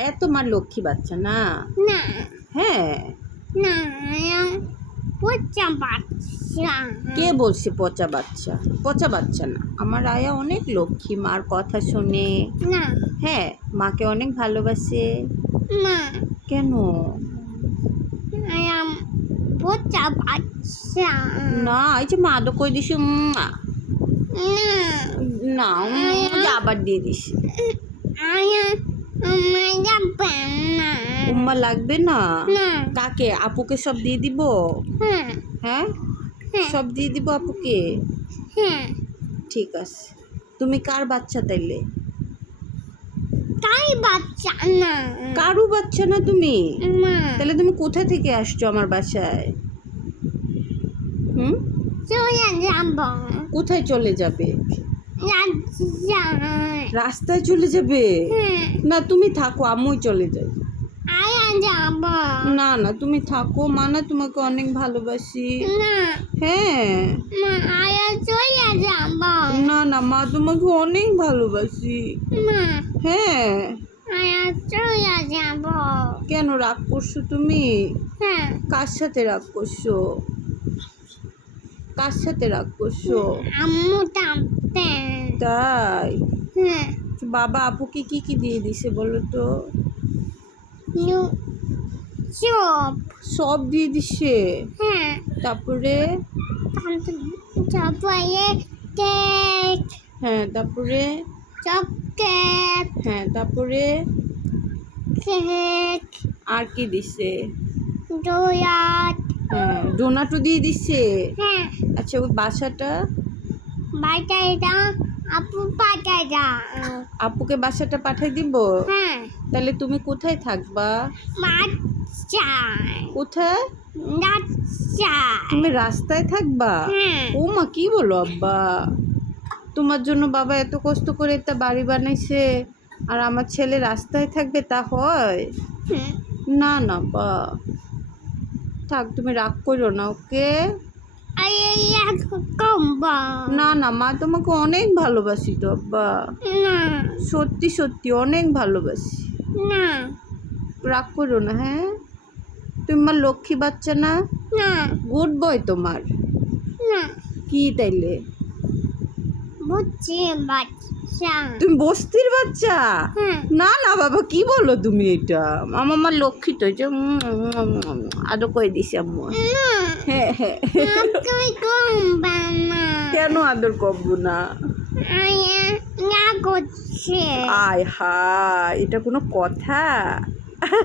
আয়া তো মা লক্ষ্মী বাচ্চা না? না। হ্যাঁ। না পচা বাচ্চা। কে বলছে পচা বাচ্চা? পচা বাচ্চা না। আমার আয়া অনেক লক্ষ্মী মার কথা শোনে। না। হ্যাঁ মাকে অনেক ভালোবাসে। না। কেন? আয়াম পচা বাচ্চা। না এই যে মা তো কই দিছি না। না আবার দিয়ে দিস আয়া আমার যাবে উম্মা লাগবে না? না। কাকে? আপুকে সব দিয়ে দিব? হ্যাঁ। হ্যাঁ? হ্যাঁ। সব দিয়ে দিব আপুকে? হ্যাঁ। ঠিক আছে। তুমি কার বাচ্চা তাইলে? তাই বাচ্চা না। কারু বাচ্চা না তুমি? তাহলে তুমি কোথা থেকে আসছো আমার বাসায়? হুম? চলে যাব। কোথায় চলে যাবে? রাস্তায়। চলে যাবে? না তুমি থাকো আম্মুই চলে যাই না না তুমি থাকো। মা না তোমাকে অনেক ভালোবাসি। হ্যাঁ। না না মা তোমাকে অনেক ভালোবাসি। হ্যাঁ। কেন রাগ করছ তুমি? হ্যাঁ। কার সাথে রাগ করছ? কার সাথে রাগ করছ? তাই? হ্যাঁ। বাবা আপুকে কি কি দিয়ে দিছে বলো তো? ইউ চুপ সব দিয়ে দিছে। হ্যাঁ। তারপরে? তারপরে কেক হ্যাঁ তারপরে? চকলেট হ্যাঁ তারপরে? কেক আর কি দিছে? ডোয়াট হ্যাঁ ডোনাটও দিয়ে দিছে? হ্যাঁ। আচ্ছা ওই বাসাটা? বাটাইটা আপু পাটাইটা আপুকে বাসাটা পাঠিয়ে দিব? হ্যাঁ। তাহলে তুমি কোথায় থাকবা? বাচ্চা কোথায়? বাচ্চা তুমি রাস্তায় থাকবা? হ্যাঁ। ও মা কি বলো আব্বা? তোমার জন্য বাবা এত কষ্ট করে একটা বাড়ি বানাইছে আর আমার ছেলে রাস্তায় থাকবে তা হয়? না না বা। থাক তুমি রাগ করো না ওকে? না না মা তোমাকে অনেক ভালোবাসি তো আব্বা। সত্যি সত্যি অনেক ভালোবাসি। না। রাগ করো না হ্যাঁ? তুমি মা লক্ষ্মী বাচ্চা না? না। গুড বয় তোমার। কি তাইলে? বুঝছি বাচ্চা তুমি বস্তির বাচ্চা? না না বাবা কি বলো তুমি এটা? আমার মা লক্ষ্মী তো যে আদৌ করে দিছি আম্মু। হ্যাঁ হ্যাঁ। কেন আদর করব না? করছে আয় হা এটা কোনো কথা?